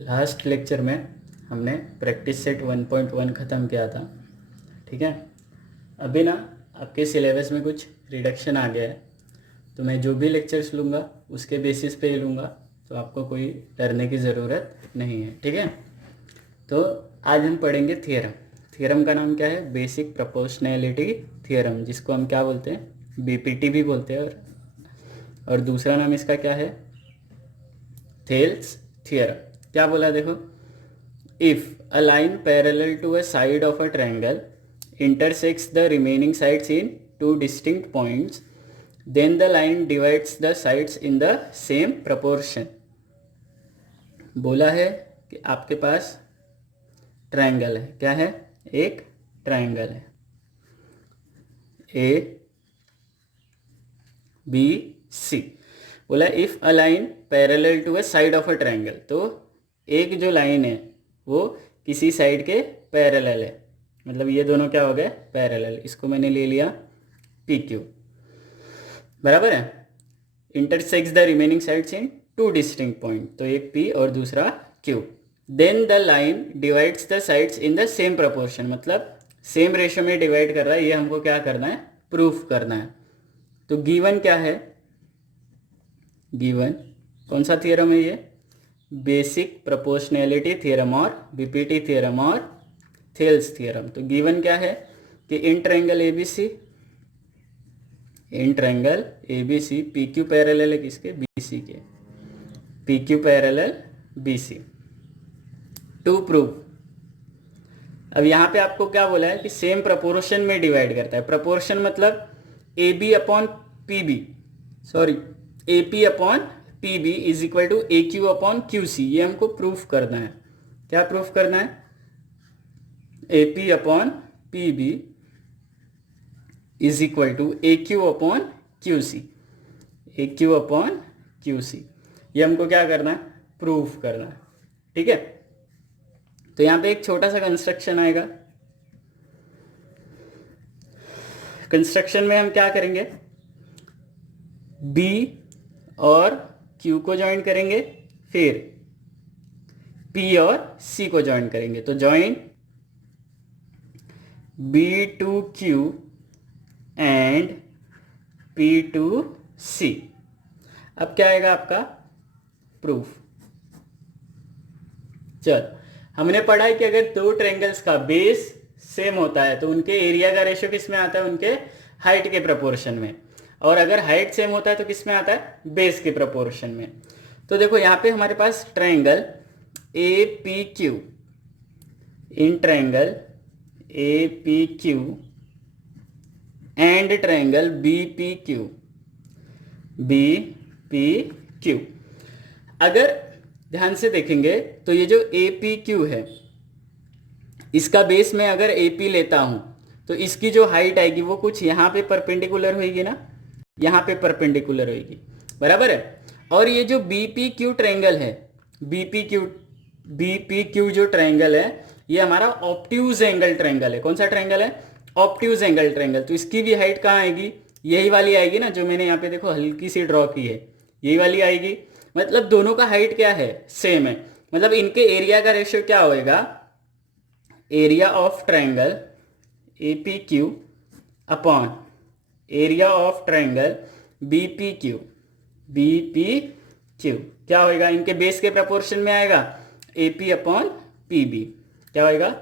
Last lecture में हमने practice set 1.1 ख़त्म किया था, ठीक है। अभी ना आपके सिलेबस में कुछ रिडक्शन आ गया है, तो मैं जो भी लेक्चर्स लूँगा उसके बेसिस पे ही लूँगा, तो आपको कोई डरने की ज़रूरत नहीं है, ठीक है। तो आज हम पढ़ेंगे थियरम। थियरम का नाम क्या है? बेसिक प्रोपोर्शनैलिटी थियरम, जिसको हम क्या बोलते हैं? बीपीटी भी बोलते हैं। और दूसरा नाम इसका क्या है? Thales theorem. क्या बोला देखो, if a line parallel to a side of a triangle intersects the remaining sides in two distinct points, then the line divides the sides in the same proportion। बोला है कि आपके पास ट्रायंगल है। क्या है? एक ट्रायंगल है ए बी सी। बोला if a line parallel to a side of a triangle, तो एक जो लाइन है वो किसी साइड के पैरेलल है, मतलब ये दोनों क्या हो गए? पैरेलल। इसको मैंने ले लिया पी क्यू, बराबर है। Intersects the remaining sides in two distinct point, तो एक पी और दूसरा Q. Then the line divides the sides in the same proportion, मतलब सेम रेशो में डिवाइड कर रहा है। ये हमको क्या करना है? प्रूफ करना है। तो गिवन क्या है? गिवन कौन सा थियरम है ये? बेसिक प्रोपोर्शनैलिटी थियरम और बीपीटी थियरम और थेल्स थियरम। तो गिवन क्या है कि in triangle ABC, in triangle ABC P Q parallel है किसके? बीसी के। P Q parallel BC. To prove, अब यहाँ पे आपको क्या बोला है कि सेम प्रपोर्शन में डिवाइड करता है। प्रपोर्शन मतलब A B upon P B, sorry A P upon P B is equal to A Q upon Q C. ये हमको प्रूफ करना है। क्या प्रूफ करना है? A P upon P B is equal to A Q upon Q C. A Q upon Q C, ये हमको क्या करना है? प्रूफ करना है, ठीक है। तो यहाँ पे एक छोटा सा कंस्ट्रक्शन आएगा। कंस्ट्रक्शन में हम क्या करेंगे? बी और क्यू को ज्वाइन करेंगे, फिर पी और सी को ज्वाइन करेंगे। तो join B to Q and P to C. अब क्या आएगा आपका? प्रूफ। चल, हमने पढ़ा है कि अगर दो ट्रायंगल्स का बेस सेम होता है तो उनके एरिया का रेशियो किस में आता है? उनके हाइट के प्रोपोर्शन में। और अगर हाइट सेम होता है तो किस में आता है? बेस के प्रोपोर्शन में। तो देखो यहाँ पे हमारे पास triangle A P Q, in triangle A P Q and triangle B P Q, B P Q. अगर ध्यान से देखेंगे तो ये जो ए पी क्यू है, इसका बेस में अगर ए पी लेता हूं तो इसकी जो हाइट आएगी वो कुछ यहाँ पे परपेंडिकुलर होगी ना, यहाँ पे परपेंडिकुलर होगी, बराबर है। और ये जो बी पी क्यू ट्रायंगल है, बी पी क्यू जो ट्रायंगल है, ये हमारा ऑब्ट्यूज एंगल ट्रायंगल है। कौन सा ट्रायंगल है? Obtuse angle triangle. तो इसकी भी हाइट कहाँ आएगी? यही वाली आएगी ना, जो मैंने यहाँ पे देखो हल्की सी ड्रॉ की है, यही वाली आएगी। मतलब दोनों का हाइट क्या है? सेम है। मतलब इनके एरिया का रेशियो क्या होएगा? Area of triangle A P Q upon area of triangle B P Q, B P Q क्या होएगा? इनके बेस के प्रपोर्शन में आएगा A P upon P B. क्या होएगा?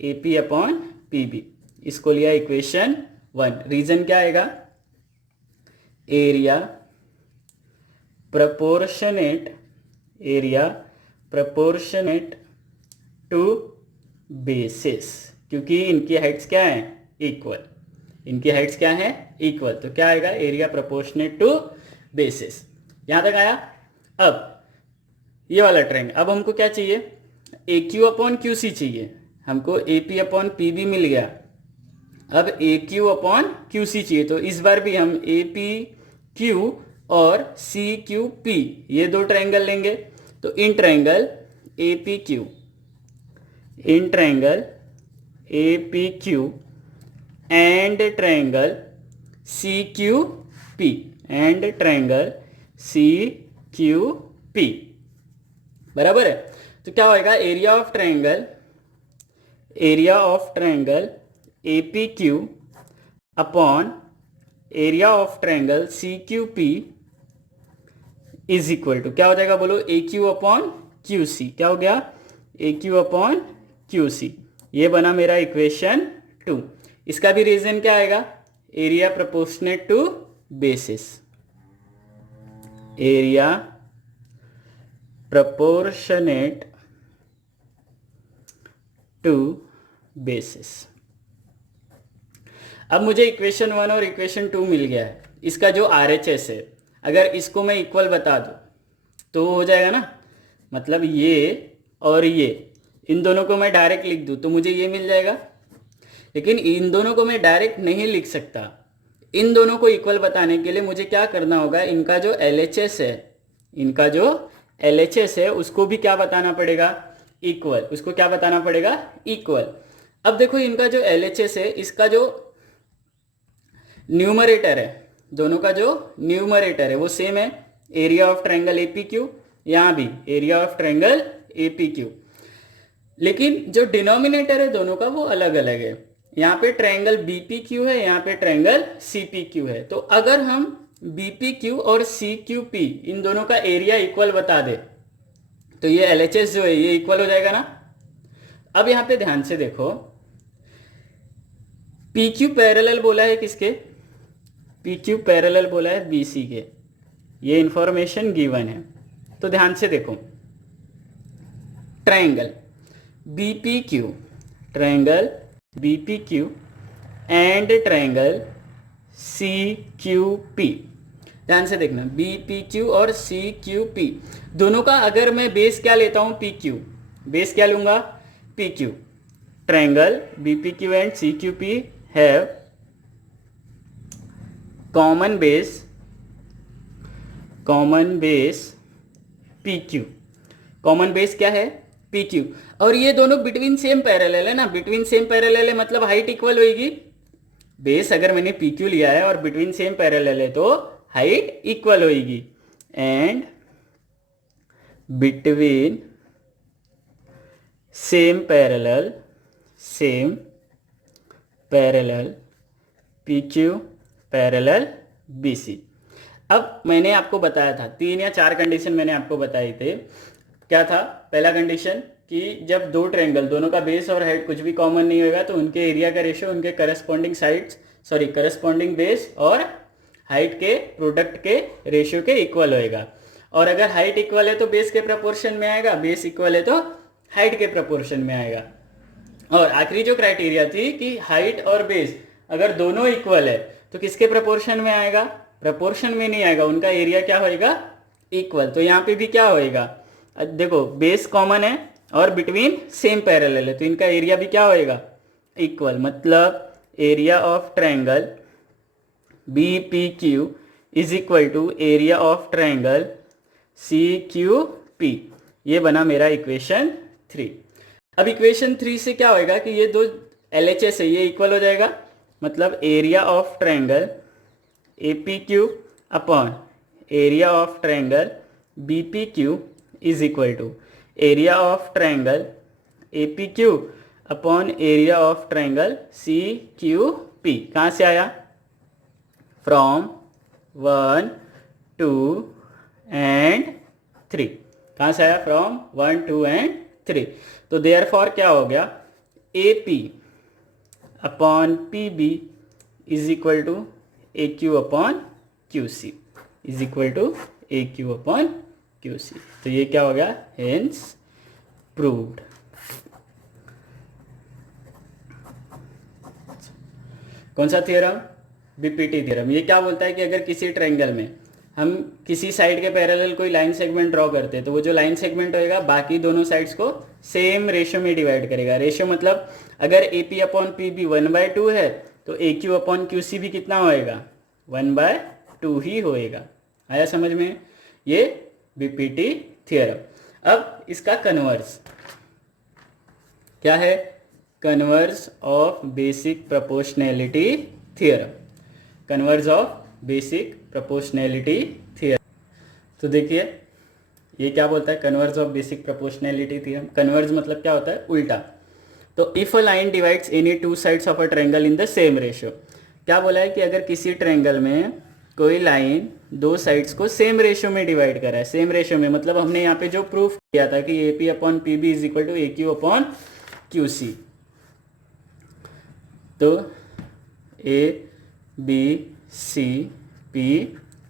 A P upon P B. इसको लिया इक्वेशन 1। रीजन क्या आएगा? Area proportionate, area proportionate to basis, क्योंकि इनकी हाइट्स क्या है? इक्वल। इनकी हाइट्स क्या है? इक्वल। तो क्या आएगा? Area proportionate to basis. यहां तक आया। अब ये वाला ट्रायंगल, अब हमको क्या चाहिए? A Q upon Q C चाहिए हमको। A P upon P B मिल गया, अब A Q upon Q C चाहिए। तो इस बार भी हम ए पी क्यू और सी क्यू पी, ये दो ट्रायंगल लेंगे। तो in triangle A P Q, in triangle A P Q and triangle C Q P, and triangle C Q P, बराबर है। तो क्या होएगा, area of triangle A P Q upon area of triangle C Q P is equal to क्या हो जाएगा, बोलो, A Q upon Q C. क्या हो गया, A Q upon Q C. ये बना मेरा इक्वेशन 2। इसका भी रीजन क्या आएगा, area proportionate to basis, area proportionate to basis. अब मुझे इक्वेशन 1 और इक्वेशन 2 मिल गया है। इसका जो RHS है, अगर इसको मैं इक्वल बता दूं तो हो जाएगा ना, मतलब ये और ये, इन दोनों को मैं डायरेक्ट लिख दूं तो मुझे ये मिल जाएगा। लेकिन इन दोनों को मैं डायरेक्ट नहीं लिख सकता। इन दोनों को इक्वल बताने के लिए मुझे क्या करना होगा, इनका जो LHS है उसको भी क्या बताना पड़ेगा, इक्वल। उसको क्या बताना पड़ेगा, इक्वल। अब देखो, इनका जो LHS है, इसका जो न्यूमरेटर है, दोनों का जो न्यूमरेटर है वो सेम है, एरिया ऑफ ट्रायंगल APQ। यहाँ भी एरिया ऑफ ट्रायंगल APQ। लेकिन जो डिनोमिनेटर है दोनों का वो अलग अलग है। यहाँ पे ट्रायंगल BPQ है, यहाँ पे ट्रायंगल CPQ है। तो अगर हम BPQ और CQP इन दोनों का एरिया इक्वल बता दे तो ये LHS जो है ये इक्वल हो जाएगा ना। अब यहाँ पे ध्यान से देखो, PQ पैरेलल बोला है किसके, PQ पैरेलल बोला है BC के। ये इंफॉर्मेशन गिवन है। तो ध्यान से देखो, triangle BPQ and triangle CQP, ध्यान से देखना, BPQ और CQP दोनों का अगर मैं बेस क्या लेता हूं, PQ, बेस क्या लूंगा, PQ। Triangle BPQ and CQP have common base PQ। Common base क्या है, PQ। और ये दोनों बिटवीन सेम पैरेलल है ना, बिटवीन सेम पैरेलल है मतलब हाइट इक्वल होगी। बेस अगर मैंने PQ लिया है और बिटवीन सेम पैरेलल है तो हाइट इक्वल होगी। And between same parallel PQ parallel BC। अब मैंने आपको बताया था 3 या 4 कंडीशन मैंने आपको बताए थे। क्या था, पहला कंडीशन कि जब दो ट्रायंगल दोनों का बेस और हाइट कुछ भी कॉमन नहीं होगा तो उनके एरिया का रेशियो उनके करस्पॉन्डिंग बेस और हाइट के प्रोडक्ट के रेशियो के इक्वल होएगा। और अगर हाइट इक्वल है तो बेस के प्रपोर्शन में आएगा, बेस इक्वल है तो हाइट के प्रपोर्शन में आएगा। और आखिरी जो क्राइटेरिया थी कि हाइट और बेस अगर दोनों इक्वल है तो किसके प्रपोर्शन में आएगा, प्रपोर्शन में नहीं आएगा, उनका एरिया क्या होएगा, इक्वल। तो यहाँ पे भी क्या होएगा, देखो बेस कॉमन है और बिटवीन सेम पैरेलल है तो इनका एरिया भी क्या होएगा, इक्वल। मतलब area of triangle BPQ is equal to area of triangle CQP। ये बना मेरा इक्वेशन 3। अब इक्वेशन 3 से क्या होएगा कि ये दो LHS है ये इक्वल हो जाएगा। मतलब area of triangle APQ upon area of triangle BPQ is equal to area of triangle APQ upon area of triangle CQP। कहाँ से आया, फ्रॉम 1, 2 एंड 3। कहाँ से आया, फ्रॉम 1, 2 एंड 3। तो देयरफॉर क्या हो गया, AP upon PB is equal to AQ upon QC is equal to AQ upon QC। तो ये क्या हो गया, हेंस प्रूव्ड। कौन सा थ्योरम, BPT थ्योरम। ये क्या बोलता है कि अगर किसी ट्रायंगल में हम किसी साइड के पैरेलल कोई लाइन सेगमेंट ड्रॉ करते हैं तो वो जो लाइन सेगमेंट होएगा बाकी दोनों साइड्स को सेम रेशियो में डिवाइड करेगा। रेशियो मतलब अगर AP अपॉन PB 1/2 है तो AQ अपॉन QC भी कितना होएगा, 1/2 ही होएगा। आया समझ में, ये BPT थ्योरम। अब इसका कन्वर्स क्या है, converse of basic proportionality theorem, converse of basic proportionality theorem. तो देखिए ये क्या बोलता है, converse of basic proportionality theorem. Converge मतलब क्या होता है, उल्टा। तो if a line divides any two sides of a triangle in the same ratio, क्या बोला है कि अगर किसी ट्रायंगल में कोई लाइन दो साइड्स को सेम रेशियो में डिवाइड करा है, सेम रेशियो में मतलब हमने यहाँ पे जो प्रूफ किया था कि A P upon P B is equal to A Q upon Q C, तो A B C P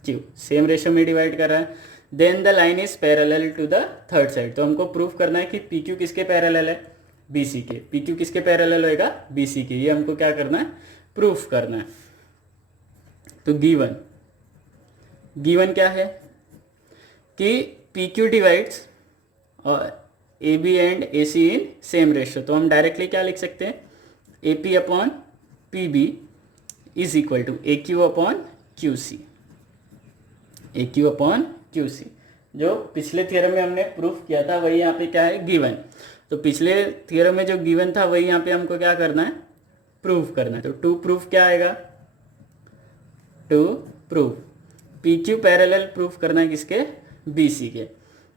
Q same ratio में डिवाइड कर रहा है, then the line is parallel to the third side. तो हमको प्रूफ करना है कि पी क्यू किसके पैरेलल है, बी सी के। पी क्यू किसके पैरेलल होएगा, बी सी के। ये हमको क्या करना है, प्रूफ करना है। तो गिवन क्या है कि P Q divides A B and A C in same ratio. तो हम डायरेक्टली क्या लिख सकते हैं, A P upon P B is equal to A Q upon Q C, A Q upon Q C. जो पिछले थ्योरम में हमने प्रूफ किया था वही यहाँ पे क्या है, गिवन। तो पिछले थ्योरम में जो गिवन था वही यहाँ पे हमको क्या करना है, प्रूफ करना है। तो टू प्रूफ क्या आएगा, to proof P Q parallel proof करना है किसके, बी सी के।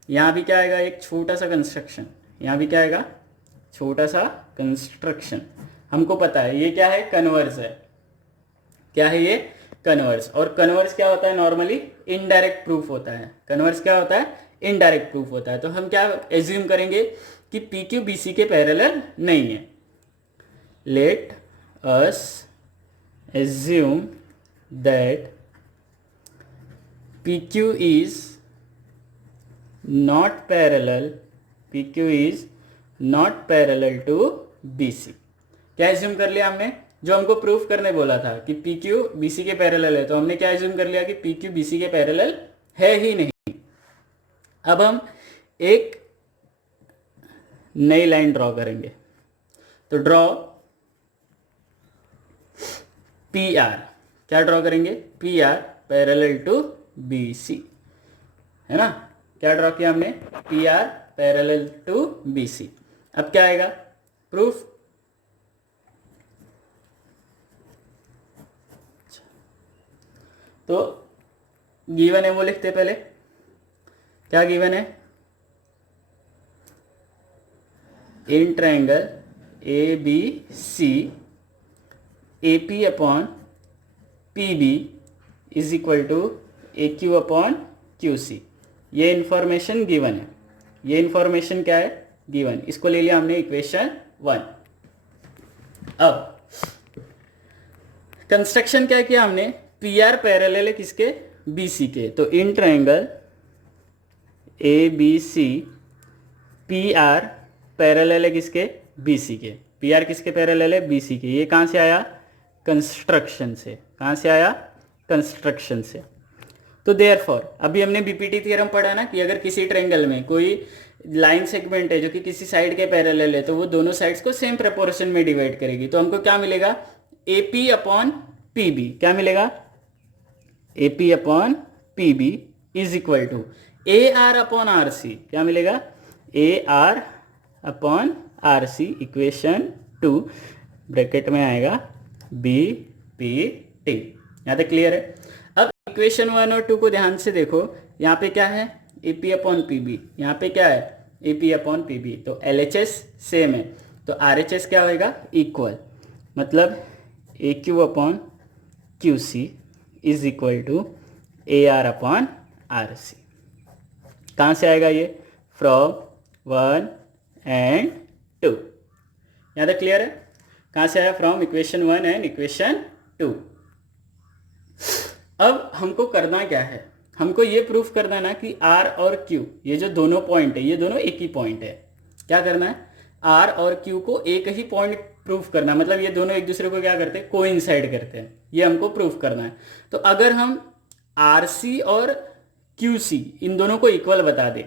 यहाँ भी क्या आएगा, एक छोटा सा कंस्ट्रक्शन, यहाँ भी क्या आएगा, छोटा सा कंस्ट्रक्शन। हमको पता है ये क्या है, कन्वर्स है। क्या है ये, कन्वर्स। और कन्वर्स क्या होता है, नॉर्मली इनडायरेक्ट प्रूफ होता है। कन्वर्स क्या होता है, इनडायरेक्ट प्रूफ होता है। तो हम क्या एज्यूम करेंगे कि पी क्यू बी सी के पैरेलल नहीं है। Let us assume that P Q is not parallel, P Q is not parallel to B C. क्या एज्यूम कर लिया हमने, जो हमको प्रूफ करने बोला था कि पी क्यू बी सी के पैरेलल है, तो हमने क्या एज्यूम कर लिया कि पी क्यू बी सी के पैरेलल है ही नहीं। अब हम एक नई लाइन ड्रॉ करेंगे। तो ड्रॉ पी आर, क्या ड्रॉ करेंगे, P R parallel to B C, है ना। क्या ड्रॉ किया हमने, P R parallel to B C. अब क्या आएगा, प्रूफ। तो गिवन है वो लिखते पहले, क्या गिवन है, in triangle A B C A P upon P B is equal to A Q upon Q C. ये इंफॉर्मेशन गिवन है, ये इंफॉर्मेशन क्या है, गिवन। इसको ले लिया हमने इक्वेशन 1। अब कंस्ट्रक्शन क्या किया हमने, पी आर पैरेलल है किसके, बी सी के। तो in triangle A B C P R parallel है किसके, बी सी के। पी आर किसके पैरेलल है, बी सी के। ये कहाँ से आया, कंस्ट्रक्शन से। कहाँ से आया, कंस्ट्रक्शन से। तो देयरफॉर अभी हमने बीपीटी थ्योरम पढ़ा ना कि अगर किसी ट्रायंगल में कोई लाइन सेगमेंट है जो कि किसी साइड के पैरेलल है, तो वो दोनों साइड्स को सेम प्रोपोर्शन में डिवाइड करेगी। तो हमको क्या मिलेगा, A P upon P B. क्या मिलेगा, A P upon P B is equal to A R upon R C. क्या मिलेगा, A R upon R C, equation 2 bracket में आएगा बी पी टी। यहाँ तक क्लियर है। अब इक्वेशन 1 और 2 को ध्यान से देखो, यहाँ पे क्या है, A P upon P B, यहाँ पे क्या है, A P upon P B. तो एल एच एस सेम है, तो आर एच एस क्या होएगा, इक्वल। मतलब A Q upon Q C is equal to A R upon R C. कहाँ से आएगा ये, फ्रॉम 1 एंड 2। यहाँ तक क्लियर है। कहाँ से आया, फ्रॉम इक्वेशन 1 एंड इक्वेशन 2। अब हमको करना क्या है, हमको ये प्रूफ करना है ना कि R और Q, ये जो दोनों पॉइंट है, ये दोनों एक ही पॉइंट है। क्या करना है, R और Q को एक ही पॉइंट प्रूफ करना है। मतलब ये दोनों एक दूसरे को क्या करते हैं, कोइंसाइड करते हैं। ये हमको प्रूफ करना है। तो अगर हम RC और QC इन दोनों को इक्वल बता दे,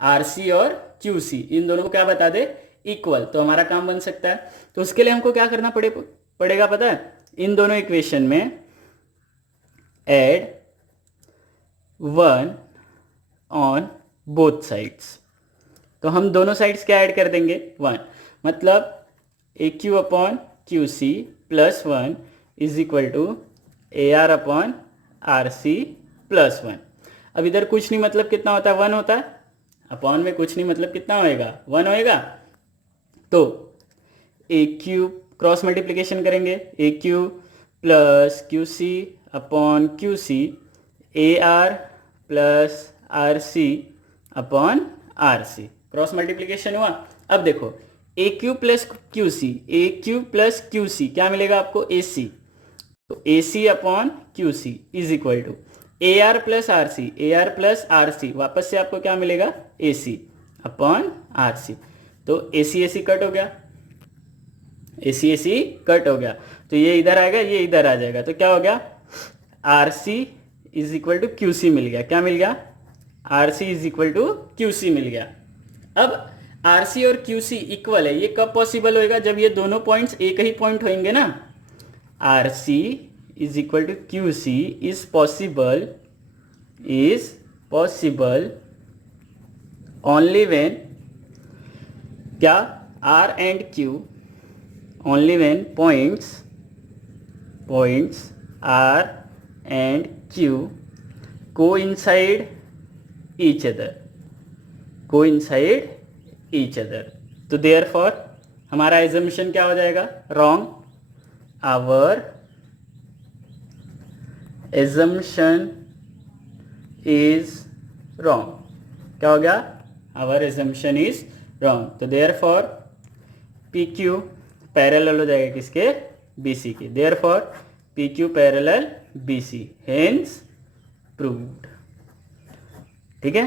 RC और QC इन दोनों को क्या बता दे, इक्वल, तो हमारा काम बन सकता है। तो उसके लिए हमको क्या करना पड़ेगा पता है, इन दोनों इक्वेशन में ऐड 1 ऑन बोथ साइड्स। तो हम दोनों साइड्स क्या ऐड कर देंगे, 1। मतलब A Q upon Q C plus 1 is equal to A R upon R C plus 1। अब इधर कुछ नहीं, मतलब कितना होता है, 1 होता है। अपॉन में कुछ नहीं, मतलब कितना होएगा 1 होएगा। तो ए क्यू क्रॉस मल्टीप्लिकेशन करेंगे, A Q plus Q C upon Q C, A R plus R C upon R C, cross multiplication हुआ। अब देखो A Q plus Q C, A Q plus Q C क्या मिलेगा आपको, A C, तो A C upon Q C is equal to A R plus R C, A R plus R C, वापस से आपको क्या मिलेगा, ए सी अपॉन आर सी। तो ए सी कट हो गया, ए सी कट हो गया, तो ये इधर आएगा, ये इधर आ जाएगा, तो क्या हो गया, R C is equal to Q C मिल गया। क्या मिल गया, R C is equal to Q C मिल गया। अब आर सी और क्यू सी इक्वल है, ये कब पॉसिबल होएगा, जब ये दोनों पॉइंट्स एक ही पॉइंट होंगे ना। R C is equal to Q C is possible only when, क्या, R and Q, only when points R and Q coincide each other, तो therefore हमारा assumption क्या हो जाएगा, wrong, our assumption is wrong। क्या हो गया, our assumption is wrong, तो therefore PQ पैरेलल हो जाएगा किसके, BC के, therefore PQ parallel BC, hence proved. ठीक है।